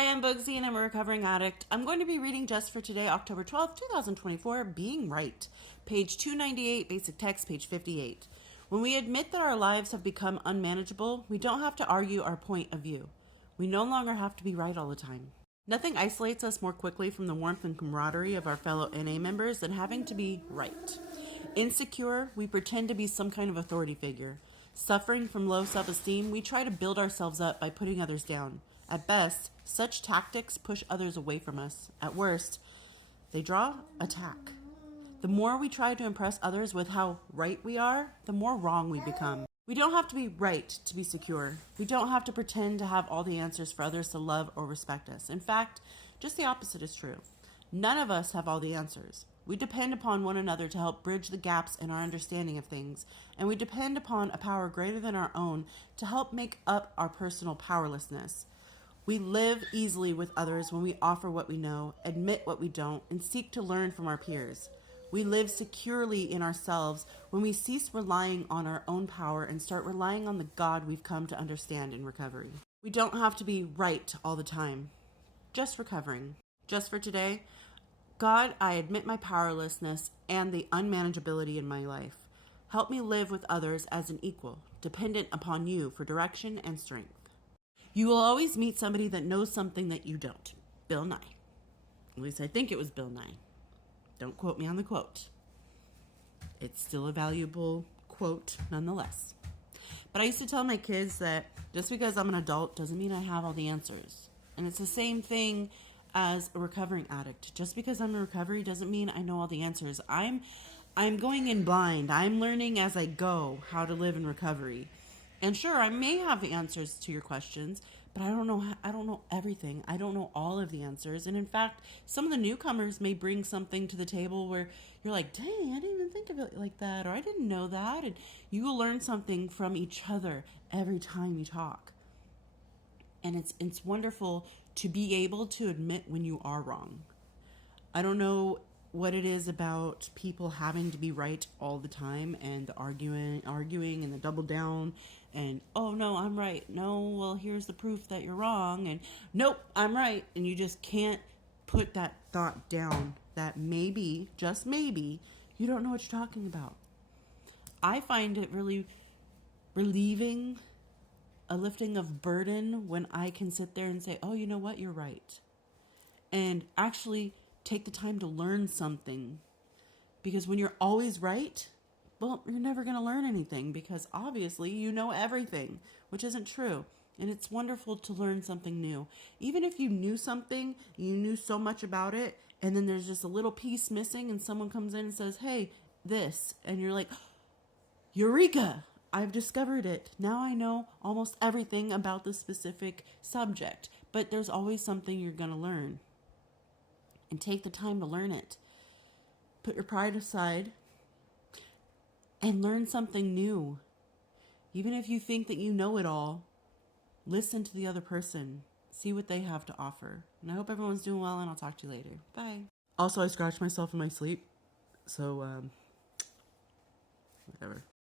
Hi, I'm Bugsy and I'm a recovering addict. I'm going to be reading just for today, October 12th, 2024, Being Right. Page 298, basic text, page 58. When we admit that our lives have become unmanageable, we don't have to argue our point of view. We no longer have to be right all the time. Nothing isolates us more quickly from the warmth and camaraderie of our fellow NA members than having to be right. Insecure, we pretend to be some kind of authority figure. Suffering from low self-esteem, we try to build ourselves up by putting others down. At best, such tactics push others away from us. At worst, they draw attack. The more we try to impress others with how right we are, the more wrong we become. We don't have to be right to be secure. We don't have to pretend to have all the answers for others to love or respect us. In fact, just the opposite is true. None of us have all the answers. We depend upon one another to help bridge the gaps in our understanding of things, and we depend upon a power greater than our own to help make up our personal powerlessness. We live easily with others when we offer what we know, admit what we don't, and seek to learn from our peers. We live securely in ourselves when we cease relying on our own power and start relying on the God we've come to understand in recovery. We don't have to be right all the time. Just recovering. Just for today, God, I admit my powerlessness and the unmanageability in my life. Help me live with others as an equal, dependent upon you for direction and strength. You will always meet somebody that knows something that you don't. Bill Nye. At least I think it was Bill Nye. Don't quote me on the quote. It's still a valuable quote nonetheless. But I used to tell my kids that just because I'm an adult doesn't mean I have all the answers. And it's the same thing as a recovering addict. Just because I'm in recovery doesn't mean I know all the answers. I'm going in blind. I'm learning as I go how to live in recovery. And sure, I may have the answers to your questions, but I don't know everything. I don't know all of the answers. And in fact, some of the newcomers may bring something to the table where you're like, dang, I didn't even think of it like that, or I didn't know that. And you will learn something from each other every time you talk. And it's wonderful to be able to admit when you are wrong. I don't know what it is about people having to be right all the time and the arguing and the double down and, oh no, I'm right. No, well, here's the proof that you're wrong. And nope, I'm right. And you just can't put that thought down that maybe, just maybe, you don't know what you're talking about. I find it really relieving, a lifting of burden when I can sit there and say, oh, you know what, you're right. And actually take the time to learn something. Because when you're always right, well, you're never going to learn anything because obviously you know everything, which isn't true. And it's wonderful to learn something new. Even if you knew something, you knew so much about it, and then there's just a little piece missing and someone comes in and says, hey, this, and you're like, Eureka! I've discovered it. Now I know almost everything about the specific subject. But there's always something you're going to learn. And take the time to learn it. Put your pride aside and learn something new. Even if you think that you know it all, listen to the other person. See what they have to offer. And I hope everyone's doing well, and I'll talk to you later. Bye. Also, I scratched myself in my sleep. So, whatever.